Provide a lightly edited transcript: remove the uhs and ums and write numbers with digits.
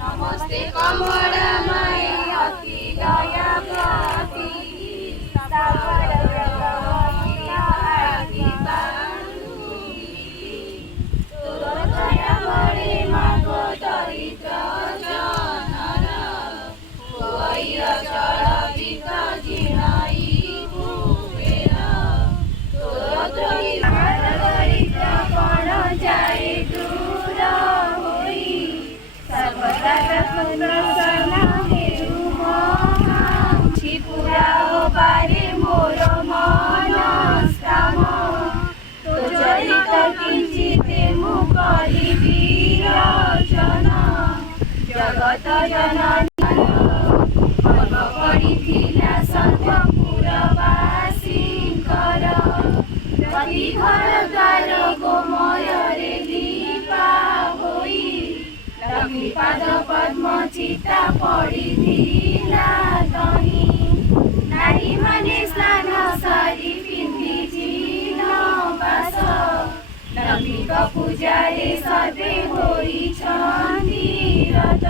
नमस्ते कमलामय अति दया प्रति स्थावर जगति आदि बांधुनी तोर दया बड़े मागो दरिद्र जनर हुई अचल बिक जिणाई कुबेर तोर दरिद्र कण जाए दूर होई सर्वदा प्रसन्न हेरु मकांक्षी पूरा हो पारे मोर मनस्काम तो चरित किंचिते मु करिबि रचना जगत जननी पर्व पड़िथिला सर्वपुरवासींकर प्रति घर द्वार गोमୟରେ लीपा होई लक्ष्मीपाद पद्म चिता पड़िथिला तही नारी माने स्नान सारी पिंधि चिन बास लक्ष्मीक पूजारे सर्वे होइछन्ति रत